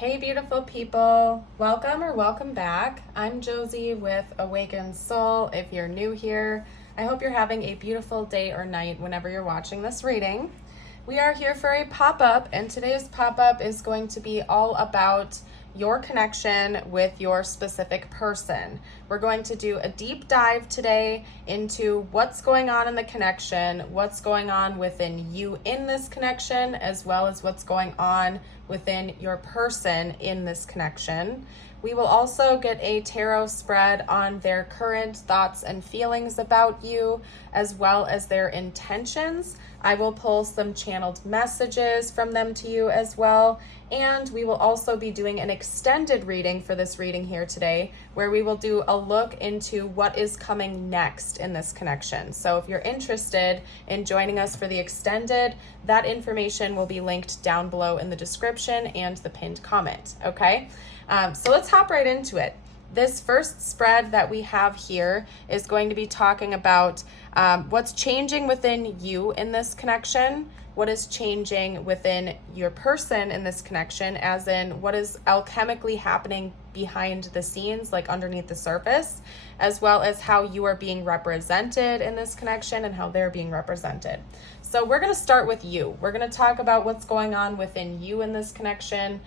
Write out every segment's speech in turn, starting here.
Hey beautiful people, welcome back. I'm Josie with Awakened Soul. If you're new here, I hope you're having a beautiful day or night whenever you're watching this reading. We are here for a pop-up, and today's pop-up is going to be all about your connection with your specific person. We're going to do a deep dive today into what's going on in the connection, what's going on within you in this connection, as well as what's going on within your person in this connection. We will also get a tarot spread on their current thoughts and feelings about you, as well as their intentions. I will pull some channeled messages from them to you as well. And we will also be doing an extended reading for this reading here today, where we will do a look into what is coming next in this connection. So if you're interested in joining us for the extended, that information will be linked down below in the description and the pinned comment, okay? So let's hop right into it. This first spread that we have here is going to be talking about what's changing within you in this connection, what is changing within your person in this connection, as in what is alchemically happening behind the scenes, like underneath the surface, as well as how you are being represented in this connection and how they're being represented. So we're going to start with you. We're going to talk about what's going on within you in this connection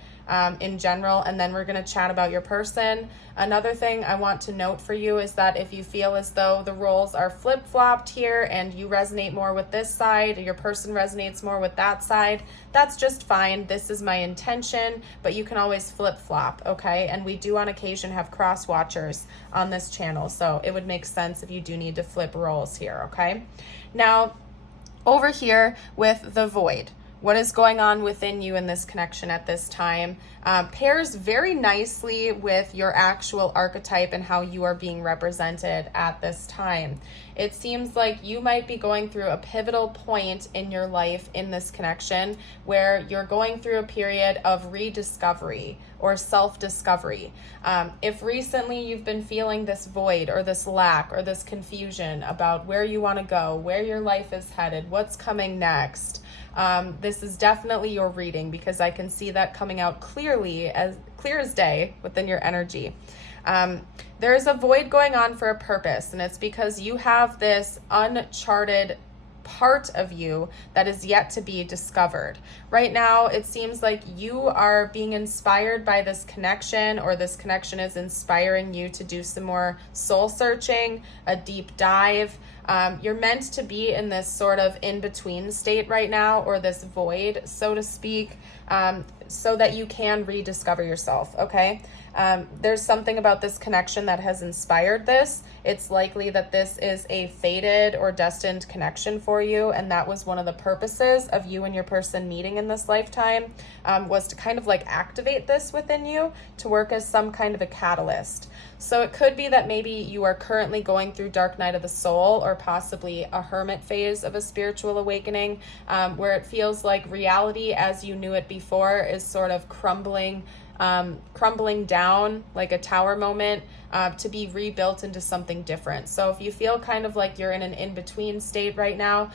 in general, and then we're going to chat about your person. Another thing I want to note for you is that if you feel as though the roles are flip-flopped here and you resonate more with this side, your person resonates more with that side, that's just fine. This is my intention, but you can always flip-flop, okay? And we do on occasion have cross-watchers on this channel, so it would make sense if you do need to flip roles here, okay? Now, over here with the void, what is going on within you in this connection at this time pairs very nicely with your actual archetype and how you are being represented at this time. It seems like you might be going through a pivotal point in your life in this connection where you're going through a period of rediscovery or self-discovery. If recently you've been feeling this void or this lack or this confusion about where you want to go, where your life is headed, what's coming next, this is definitely your reading, because I can see that coming out clear as day within your energy. There is a void going on for a purpose, and it's because you have this uncharted part of you that is yet to be discovered. Right now, it seems like you are being inspired by this connection, or this connection is inspiring you to do some more soul searching, a deep dive. You're meant to be in this sort of in-between state right now, or this void, so to speak, so that you can rediscover yourself, okay? There's something about this connection that has inspired this. It's likely that this is a fated or destined connection for you, and that was one of the purposes of you and your person meeting in this lifetime, was to kind of like activate this within you to work as some kind of a catalyst. So it could be that maybe you are currently going through dark night of the soul, or possibly a hermit phase of a spiritual awakening, where it feels like reality as you knew it before is sort of crumbling down like a tower moment, to be rebuilt into something different. So if you feel kind of like you're in an in-between state right now,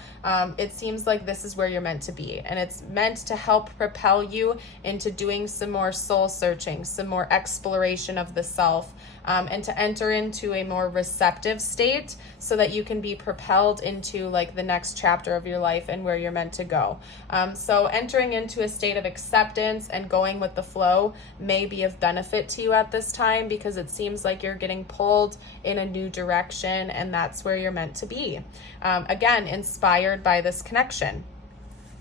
it seems like this is where you're meant to be, and it's meant to help propel you into doing some more soul searching, some more exploration of the self, and to enter into a more receptive state so that you can be propelled into like the next chapter of your life and where you're meant to go. So entering into a state of acceptance and going with the flow may be of benefit to you at this time, because it seems like you're getting pulled in a new direction, and that's where you're meant to be. Again, inspired by this connection.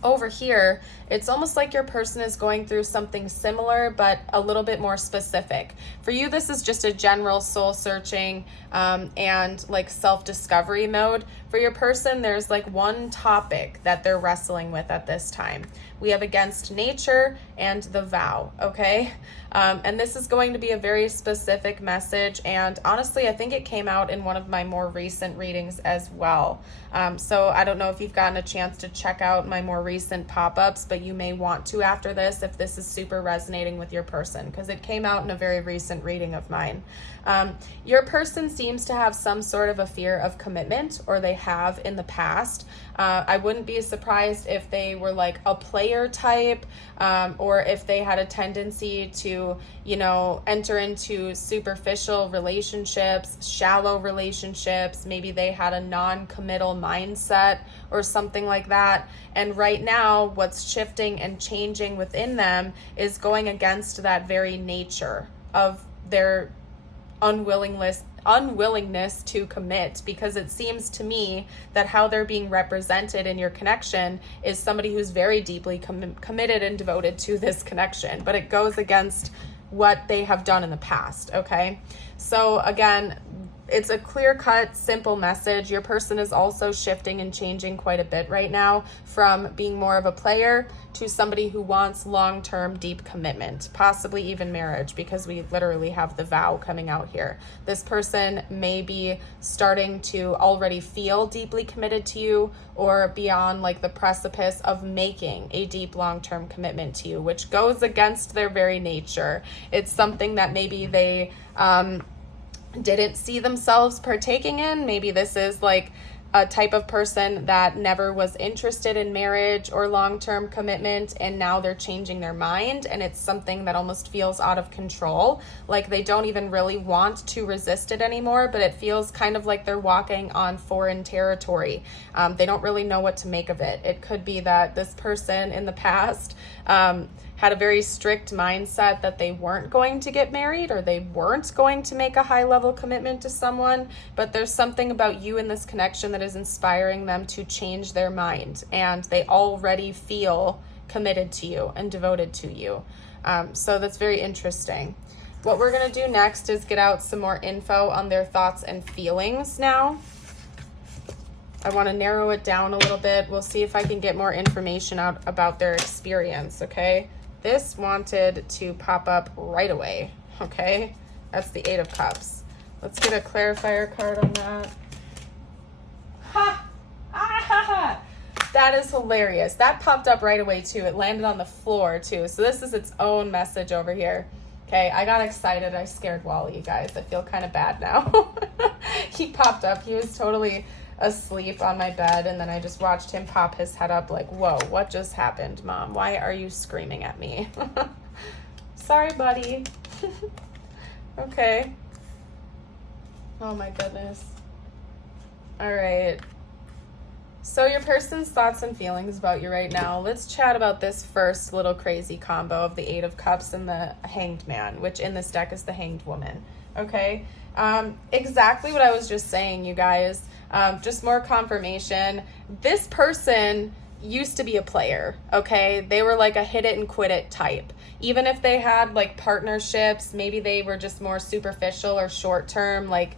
Over here, it's almost like your person is going through something similar, but a little bit more specific. For you, this is just a general soul searching and like self-discovery mode. For your person, there's like one topic that they're wrestling with at this time. We have against nature and the vow, okay? And this is going to be a very specific message, and honestly, I think it came out in one of my more recent readings as well. So I don't know if you've gotten a chance to check out my more recent pop-ups, but you may want to after this if this is super resonating with your person, because it came out in a very recent reading of mine. Your person seems to have some sort of a fear of commitment, or they have in the past. I wouldn't be surprised if they were like a player type, or if they had a tendency to, enter into superficial relationships, shallow relationships. Maybe they had a non-committal mindset or something like that. And right now, what's shifting and changing within them is going against that very nature of their unwillingness to commit, because it seems to me that how they're being represented in your connection is somebody who's very deeply committed and devoted to this connection, but it goes against what they have done in the past. Okay, so again, it's a clear-cut, simple message. Your person is also shifting and changing quite a bit right now from being more of a player to somebody who wants long-term, deep commitment, possibly even marriage, because we literally have the vow coming out here. This person may be starting to already feel deeply committed to you, or be on like the precipice of making a deep, long-term commitment to you, which goes against their very nature. It's something that maybe they didn't see themselves partaking in. Maybe this is like a type of person that never was interested in marriage or long-term commitment, and now they're changing their mind, and it's something that almost feels out of control. Like they don't even really want to resist it anymore, but it feels kind of like they're walking on foreign territory. They don't really know what to make of it. It could be that this person in the past had a very strict mindset that they weren't going to get married, or they weren't going to make a high level commitment to someone, but there's something about you in this connection that is inspiring them to change their mind, and they already feel committed to you and devoted to you. So that's very interesting. What we're gonna do next is get out some more info on their thoughts and feelings now. I want to narrow it down a little bit. We'll see if I can get more information out about their experience, okay? This wanted to pop up right away, okay? That's the Eight of Cups. Let's get a clarifier card on that. Ha! Ah, ha, ha. That is hilarious. That popped up right away, too. It landed on the floor, too. So this is its own message over here. Okay, I got excited. I scared Wally, you guys. I feel kind of bad now. He popped up. He was totally asleep on my bed, and then I just watched him pop his head up like, whoa, what just happened, Mom? Why are you screaming at me? Sorry, buddy. Okay. Oh my goodness. All right. So your person's thoughts and feelings about you right now. Let's chat about this first little crazy combo of the Eight of Cups and the Hanged Man, which in this deck is the Hanged Woman. Okay. Exactly what I was just saying, you guys. Just more confirmation. This person used to be a player, okay? They were like a hit it and quit it type. Even if they had like partnerships, maybe they were just more superficial or short term, like,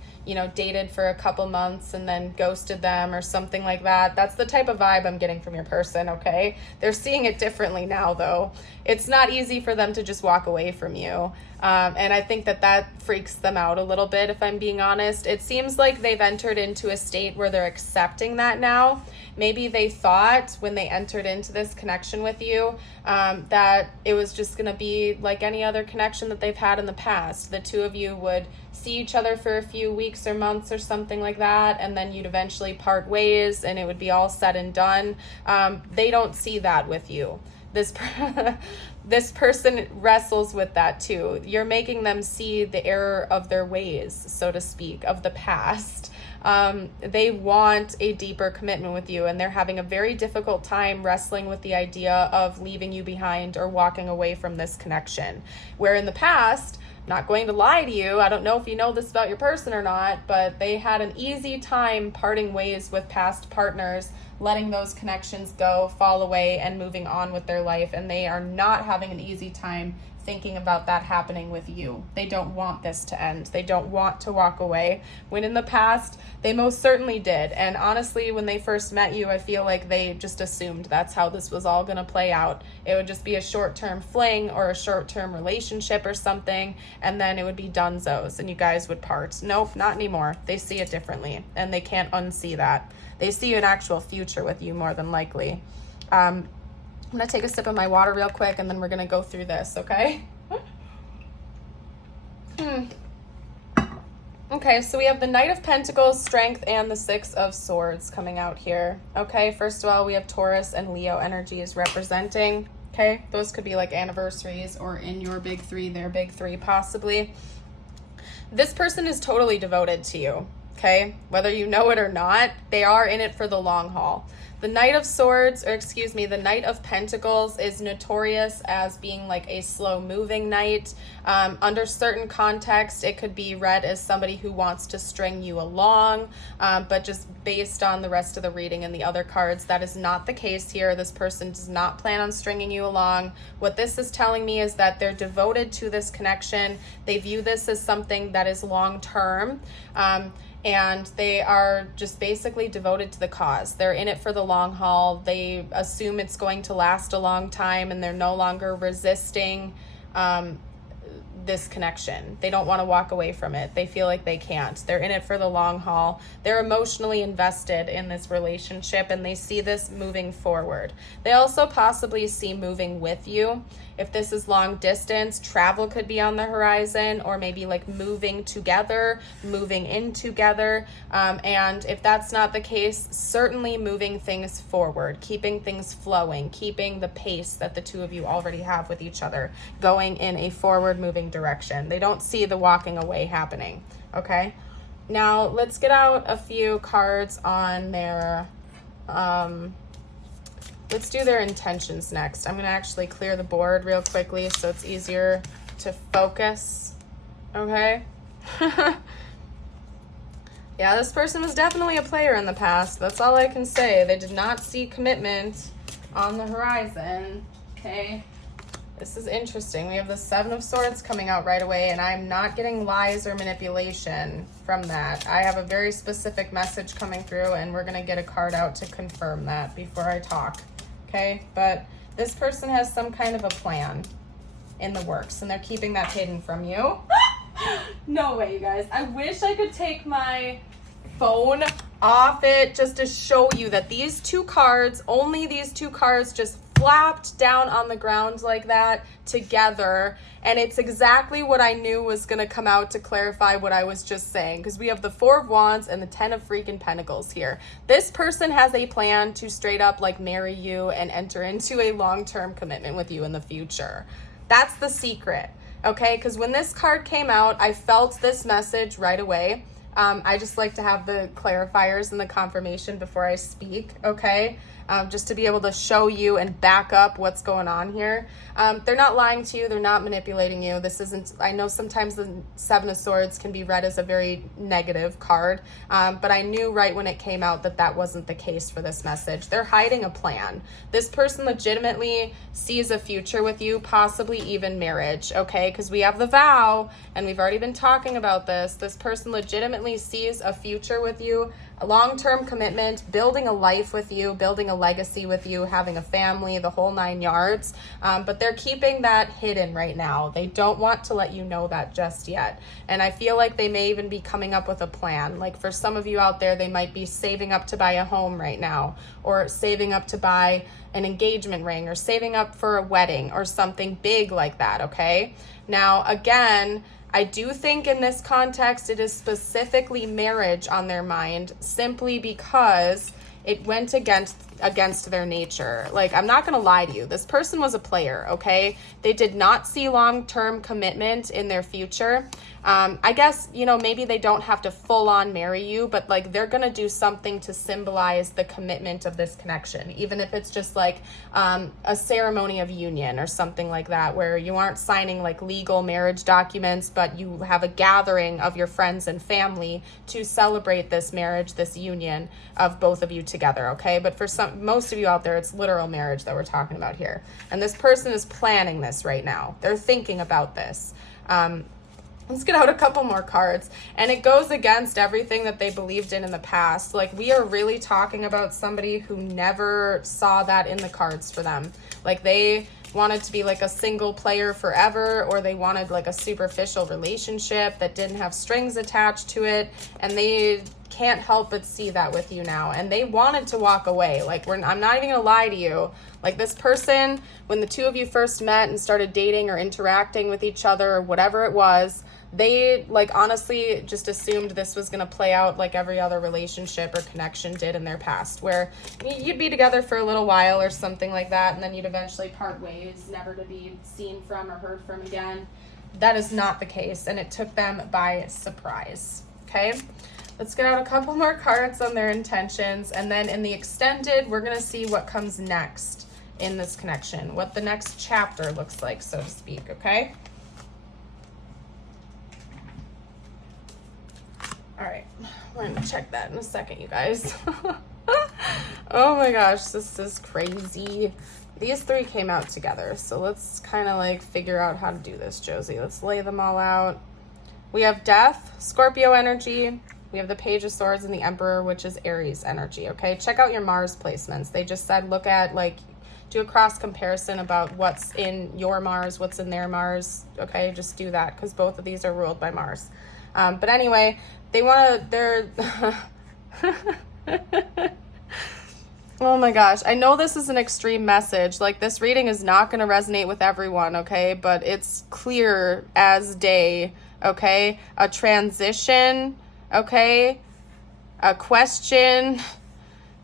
dated for a couple months and then ghosted them or something like that. That's the type of vibe I'm getting from your person, okay? They're seeing it differently now, though. It's not easy for them to just walk away from you. And I think that freaks them out a little bit, if I'm being honest. It seems like they've entered into a state where they're accepting that now. Maybe they thought when they entered into this connection with you that it was just going to be like any other connection that they've had in the past. The two of you would see each other for a few weeks or months or something like that, and then you'd eventually part ways and it would be all said and done. They don't see that with you. This person wrestles with that too. You're making them see the error of their ways, so to speak, of the past. They want a deeper commitment with you, and they're having a very difficult time wrestling with the idea of leaving you behind or walking away from this connection. Where in the past, not going to lie to you, I don't know if you know this about your person or not, but they had an easy time parting ways with past partners, letting those connections go, fall away, and moving on with their life. And they are not having an easy time thinking about that happening with you. They don't want this to end. They don't want to walk away, when in the past they most certainly did. And honestly, when they first met you, I feel like they just assumed that's how this was all going to play out. It would just be a short-term fling or a short-term relationship or something, and then it would be donezo's and you guys would part. Nope, not anymore. They see it differently, and they can't unsee that. They see an actual future with you, more than likely. I'm going to take a sip of my water real quick, and then we're going to go through this, okay? Okay, Okay, so we have the Knight of Pentacles, Strength, and the Six of Swords coming out here. Okay, first of all, we have Taurus and Leo energies representing. Okay, those could be like anniversaries or in your big three, their big three, possibly. This person is totally devoted to you. Okay, whether you know it or not, they are in it for the long haul. The Knight of Swords, or excuse me, the Knight of Pentacles is notorious as being like a slow-moving knight. Under certain context, it could be read as somebody who wants to string you along, but just based on the rest of the reading and the other cards, that is not the case here. This person does not plan on stringing you along. What this is telling me is that they're devoted to this connection. They view this as something that is long-term. And they are just basically devoted to the cause. They're in it for the long haul. They assume it's going to last a long time, and they're no longer resisting this connection. They don't want to walk away from it. They feel like they can't. They're in it for the long haul. They're emotionally invested in this relationship, and they see this moving forward. They also possibly see moving with you. If this is long distance, travel could be on the horizon, or maybe like moving together, moving in together. And if that's not the case, certainly moving things forward, keeping things flowing, keeping the pace that the two of you already have with each other, going in a forward moving direction. They don't see the walking away happening. Okay. Now let's get out a few cards on their, let's do their intentions next. I'm going to actually clear the board real quickly so it's easier to focus. Okay? Yeah, this person was definitely a player in the past. That's all I can say. They did not see commitment on the horizon. Okay? This is interesting. We have the Seven of Swords coming out right away, and I'm not getting lies or manipulation from that. I have a very specific message coming through, and we're going to get a card out to confirm that before I talk. Okay, but this person has some kind of a plan in the works, and they're keeping that hidden from you. No way, you guys. I wish I could take my phone off it just to show you that these two cards, only these two cards, just flapped down on the ground like that together, and it's exactly what I knew was going to come out to clarify what I was just saying, because we have the Four of Wands and the Ten of freaking Pentacles here. This person has a plan to straight up like marry you and enter into a long-term commitment with you in the future. That's the secret, okay? Because when this card came out, I felt this message right away. I just like to have the clarifiers and the confirmation before I speak, okay? Just to be able to show you and back up what's going on here. They're not lying to you. They're not manipulating you. This isn't, I know sometimes the Seven of Swords can be read as a very negative card, but I knew right when it came out that that wasn't the case for this message. They're hiding a plan. This person legitimately sees a future with you, possibly even marriage, okay? Because we have the vow, and we've already been talking about this. This person legitimately sees a future with you, a long-term commitment, building a life with you, building a legacy with you, having a family, the whole 9 yards. But they're keeping that hidden right now. They don't want to let you know that just yet. And I feel like they may even be coming up with a plan. Like for some of you out there, they might be saving up to buy a home right now, or saving up to buy an engagement ring, or saving up for a wedding or something big like that, okay? Now, again, I do think in this context, it is specifically marriage on their mind, simply because it went against their nature. Like, I'm not going to lie to you. This person was a player, okay? They did not see long-term commitment in their future. I guess, you know, maybe they don't have to full-on marry you, but like they're going to do something to symbolize the commitment of this connection, even if it's just like a ceremony of union or something like that, where you aren't signing like legal marriage documents, but you have a gathering of your friends and family to celebrate this marriage, this union of both of you together, okay? But for most of you out there, it's literal marriage that we're talking about here. And this person is planning this right now. They're thinking about this. Let's get out a couple more cards. And it goes against everything that they believed in the past. Like, we are really talking about somebody who never saw that in the cards for them. Like, they wanted to be like a single player forever, or they wanted like a superficial relationship that didn't have strings attached to it. And they can't help but see that with you now, and they wanted to walk away. Like, I'm not even gonna lie to you. Like, this person, when the two of you first met and started dating or interacting with each other or whatever it was, they, like, honestly just assumed this was going to play out like every other relationship or connection did in their past, where you'd be together for a little while or something like that, and then you'd eventually part ways, never to be seen from or heard from again. That is not the case, and it took them by surprise. Okay, let's get out a couple more cards on their intentions, and then in the extended, we're going to see what comes next in this connection, what the next chapter looks like, so to speak. Okay. All right, we're gonna check that in a second, you guys. Oh my gosh, this is crazy. These three came out together, so let's kind of like figure out how to do this, Josie. Let's lay them all out. We have Death, Scorpio energy. We have the Page of Swords and the Emperor, which is Aries energy, okay? Check out your Mars placements. They just said look at, like, do a cross comparison about what's in your Mars, what's in their Mars, okay? Just do that, because both of these are ruled by Mars. But anyway, oh my gosh, I know this is an extreme message. Like, this reading is not going to resonate with everyone, okay? But it's clear as day, okay? A transition, okay? A question,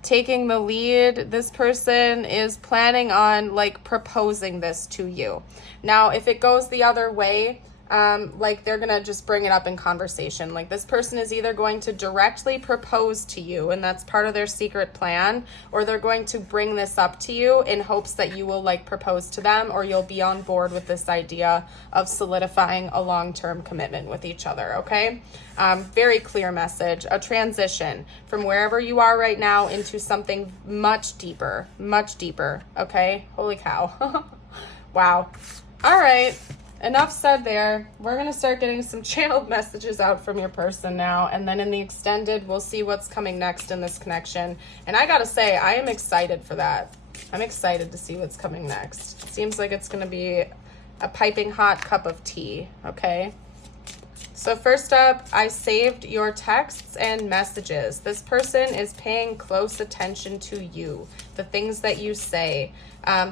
taking the lead. This person is planning on, like, proposing this to you. Now, if it goes the other way, like, they're gonna just bring it up in conversation. Like, this person is either going to directly propose to you, and that's part of their secret plan, or they're going to bring this up to you in hopes that you will, like, propose to them, or you'll be on board with this idea of solidifying a long-term commitment with each other, okay? Very clear message. A transition from wherever you are right now into something much deeper, okay? Holy cow. Wow. All right. Enough said there. We're going to start getting some channeled messages out from your person now, and then in the extended, we'll see what's coming next in this connection. And I gotta say, I am excited for that. I'm excited to see what's coming next. It seems like it's going to be a piping hot cup of tea, okay? So first up, I saved your texts and messages. This person is paying close attention to you, the things that you say.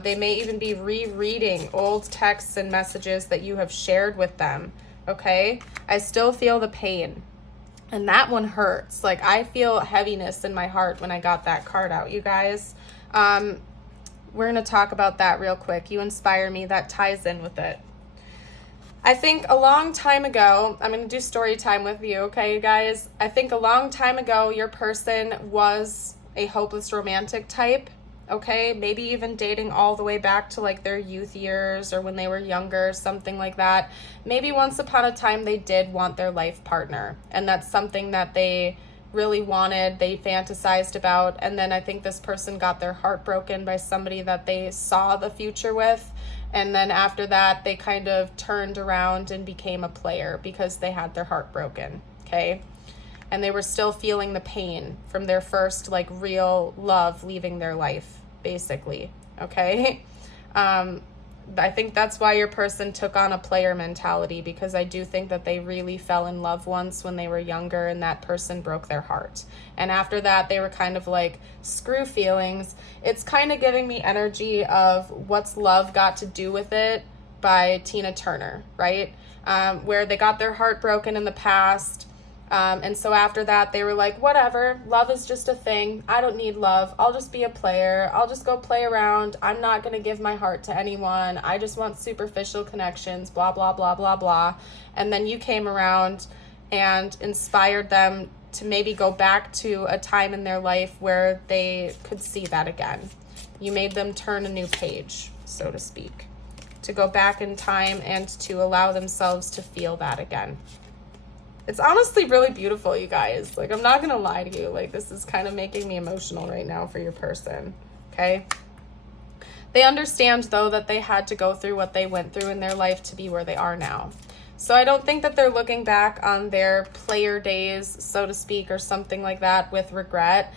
They may even be rereading old texts and messages that you have shared with them, okay? I still feel the pain, and that one hurts. Like, I feel heaviness in my heart when I got that card out, you guys. We're going to talk about that real quick. You inspire me. That ties in with it. I think a long time ago, I'm going to do story time with you, okay, you guys? I think a long time ago, your person was a hopeless romantic type, okay? Maybe even dating all the way back to, like, their youth years or when they were younger, something like that. Maybe once upon a time they did want their life partner, and that's something that they really wanted, they fantasized about, and then I think this person got their heart broken by somebody that they saw the future with. And then after that, they kind of turned around and became a player because they had their heart broken, okay? And they were still feeling the pain from their first, like, real love leaving their life, basically, okay? I think that's why your person took on a player mentality, because I do think that they really fell in love once when they were younger and that person broke their heart. And after that, they were kind of like, screw feelings. It's kind of giving me energy of What's Love Got to Do with It by Tina Turner, right? Where they got their heart broken in the past. And so after that, they were like, whatever, love is just a thing. I don't need love. I'll just be a player. I'll just go play around. I'm not going to give my heart to anyone. I just want superficial connections, blah, blah, blah, blah, blah. And then you came around and inspired them to maybe go back to a time in their life where they could see that again. You made them turn a new page, so to speak, to go back in time and to allow themselves to feel that again. It's honestly really beautiful, you guys. Like, I'm not going to lie to you. Like, this is kind of making me emotional right now for your person, okay? They understand, though, that they had to go through what they went through in their life to be where they are now. So I don't think that they're looking back on their player days, so to speak, or something like that with regret.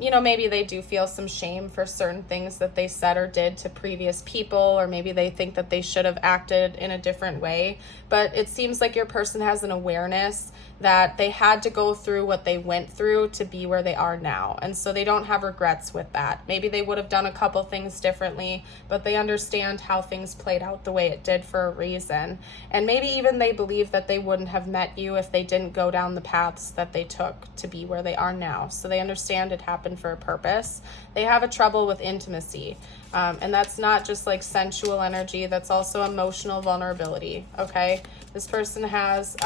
You know, maybe they do feel some shame for certain things that they said or did to previous people, or maybe they think that they should have acted in a different way. But it seems like your person has an awareness that they had to go through what they went through to be where they are now. And so they don't have regrets with that. Maybe they would have done a couple things differently, but they understand how things played out the way it did for a reason. And maybe even they believe that they wouldn't have met you if they didn't go down the paths that they took to be where they are now. So they understand it happened for a purpose. They have a trouble with intimacy. And that's not just like sensual energy, that's also emotional vulnerability, okay? This person has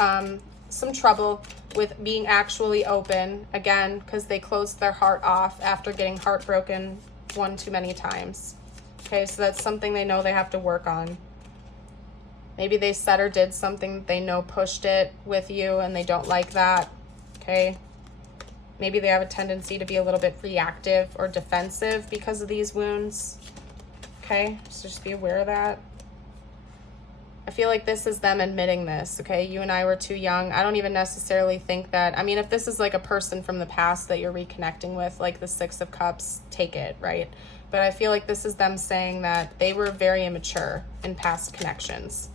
some trouble with being actually open, again, because they closed their heart off after getting heartbroken one too many times. Okay, so that's something they know they have to work on. Maybe they said or did something that they know pushed it with you and they don't like that, okay? Maybe they have a tendency to be a little bit reactive or defensive because of these wounds, okay? So just be aware of that. I feel like this is them admitting this, okay? You and I were too young. I don't even necessarily think that, I mean, if this is like a person from the past that you're reconnecting with, like the Six of Cups, take it, right? But I feel like this is them saying that they were very immature in past connections.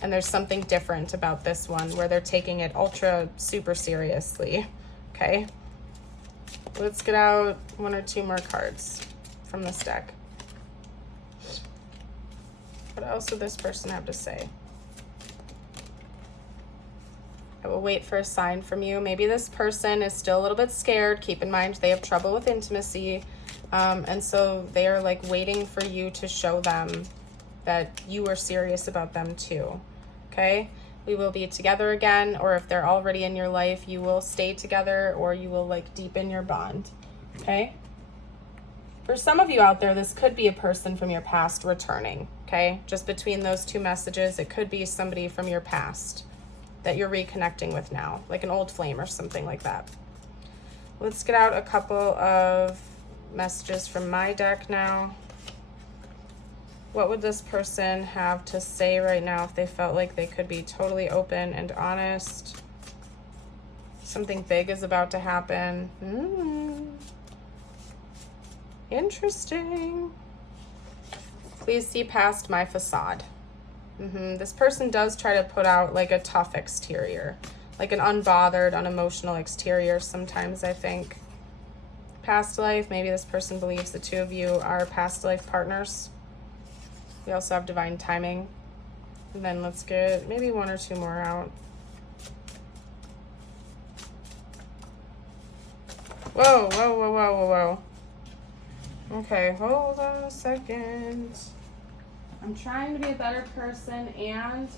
And there's something different about this one where they're taking it ultra super seriously, okay? Let's get out one or two more cards from this deck. What else would this person have to say? I will wait for a sign from you. Maybe this person is still a little bit scared. Keep in mind they have trouble with intimacy. And so they are like waiting for you to show them that you are serious about them too. Okay? We will be together again, or if they're already in your life, you will stay together or you will like deepen your bond. Okay? For some of you out there, this could be a person from your past returning, okay? Just between those two messages, it could be somebody from your past that you're reconnecting with now, like an old flame or something like that. Let's get out a couple of messages from my deck now. What would this person have to say right now if they felt like they could be totally open and honest? Something big is about to happen. Interesting. Please see past my facade. This person does try to put out like a tough exterior, like an unbothered, unemotional exterior sometimes, I think. Past life, maybe this person believes the two of you are past life partners. We also have divine timing. And then let's get maybe one or two more out. Whoa, whoa, whoa, whoa, whoa, whoa. Okay, hold on a second. I'm trying to be a better person and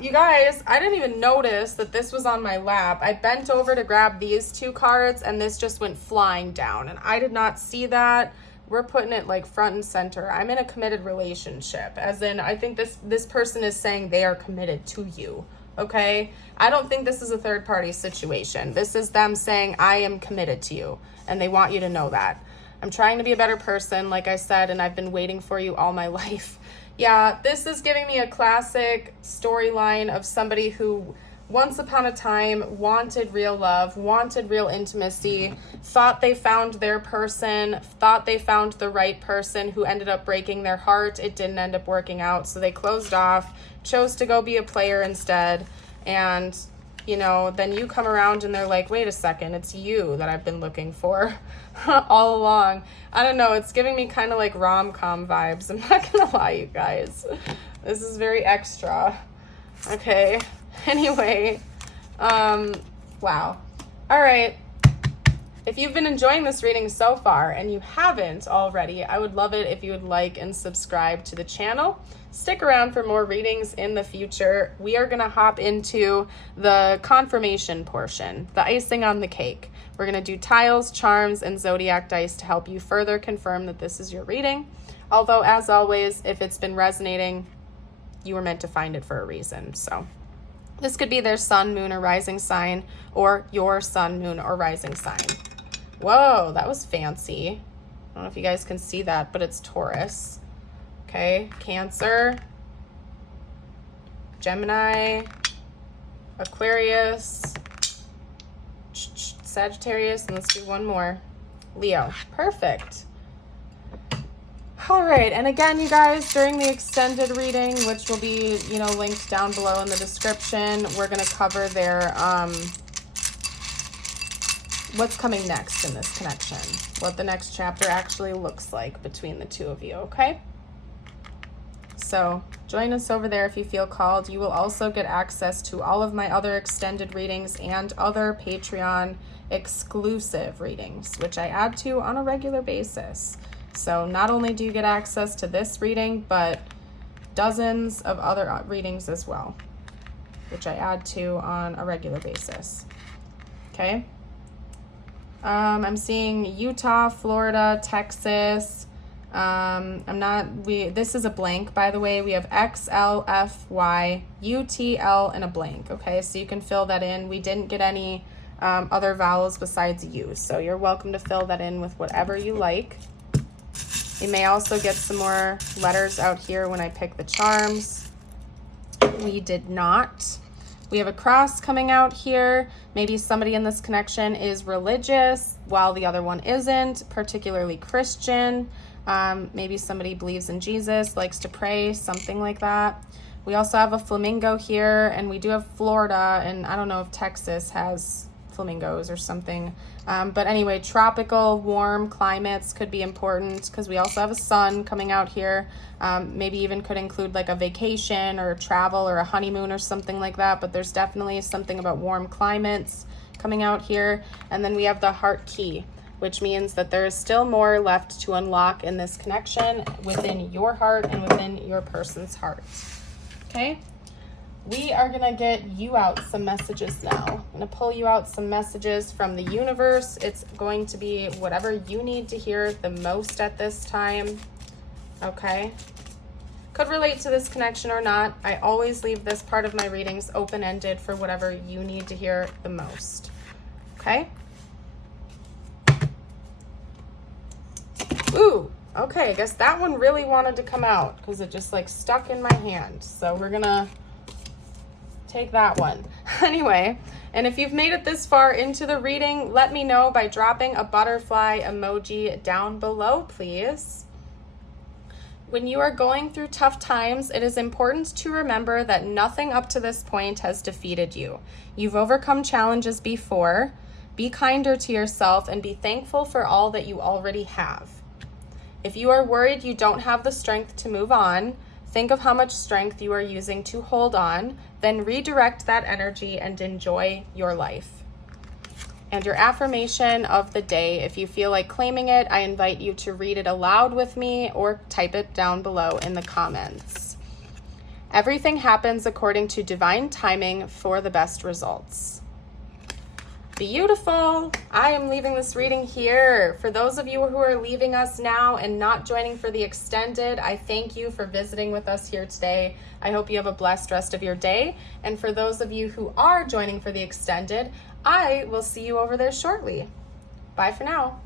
you guys, I didn't even notice that this was on my lap. I bent over to grab these two cards and this just went flying down and I did not see that. We're putting it like front and center. I'm in a committed relationship, as in I think this person is saying they are committed to you. Okay? I don't think this is a third party situation. This is them saying I am committed to you and they want you to know that. I'm trying to be a better person, like I said, and I've been waiting for you all my life. Yeah, this is giving me a classic storyline of somebody who once upon a time wanted real love, wanted real intimacy, thought they found their person, thought they found the right person who ended up breaking their heart. It didn't end up working out, so they closed off, chose to go be a player instead. And, you know, then you come around and they're like, wait a second, it's you that I've been looking for all along. I don't know, it's giving me kind of like rom-com vibes. I'm not gonna lie, you guys. This is very extra. Okay. Anyway, wow. All right. If you've been enjoying this reading so far and you haven't already, I would love it if you would like and subscribe to the channel. Stick around for more readings in the future. We are going to hop into the confirmation portion, the icing on the cake. We're going to do tiles, charms, and zodiac dice to help you further confirm that this is your reading. Although, as always, if it's been resonating, you were meant to find it for a reason. So this could be their sun, moon, or rising sign, or your sun, moon, or rising sign. Whoa, that was fancy. I don't know if you guys can see that, but it's Taurus. Okay, Cancer, Gemini, Aquarius, Sagittarius, and let's do one more. Leo. Perfect. All right, and again, you guys, during the extended reading, which will be, linked down below in the description, we're going to cover their, what's coming next in this connection, what the next chapter actually looks like between the two of you, okay? So join us over there if you feel called. You will also get access to all of my other extended readings and other Patreon exclusive readings, which I add to on a regular basis. So not only do you get access to this reading, but dozens of other readings as well, which I add to on a regular basis. Okay. I'm seeing Utah, Florida, Texas. This is a blank, by the way. We have X, L, F, Y, U, T, L, and a blank. Okay, so you can fill that in. We didn't get any other vowels besides U, so you're welcome to fill that in with whatever you like. You may also get some more letters out here when I pick the charms. We did not. We have a cross coming out here. Maybe somebody in this connection is religious while the other one isn't, particularly Christian. Maybe somebody believes in Jesus, likes to pray, something like that. We also have a flamingo here, and we do have Florida, and I don't know if Texas has flamingos or something. But anyway, tropical, warm climates could be important because we also have a sun coming out here. Maybe even could include like a vacation or travel or a honeymoon or something like that. But there's definitely something about warm climates coming out here. And then we have the heart key, which means that there is still more left to unlock in this connection within your heart and within your person's heart. Okay? We are going to get you out some messages now. I'm going to pull you out some messages from the universe. It's going to be whatever you need to hear the most at this time. Okay? Could relate to this connection or not. I always leave this part of my readings open-ended for whatever you need to hear the most. Okay? Ooh, okay. I guess that one really wanted to come out because it just like stuck in my hand. So we're going to take that one. Anyway, and if you've made it this far into the reading, let me know by dropping a butterfly emoji down below, please. When you are going through tough times, it is important to remember that nothing up to this point has defeated you. You've overcome challenges before. Be kinder to yourself and be thankful for all that you already have. If you are worried you don't have the strength to move on, think of how much strength you are using to hold on, then redirect that energy and enjoy your life. And your affirmation of the day, if you feel like claiming it, I invite you to read it aloud with me or type it down below in the comments. Everything happens according to divine timing for the best results. Beautiful. I am leaving this reading here. For those of you who are leaving us now and not joining for the extended, I thank you for visiting with us here today. I hope you have a blessed rest of your day. And for those of you who are joining for the extended, I will see you over there shortly. Bye for now.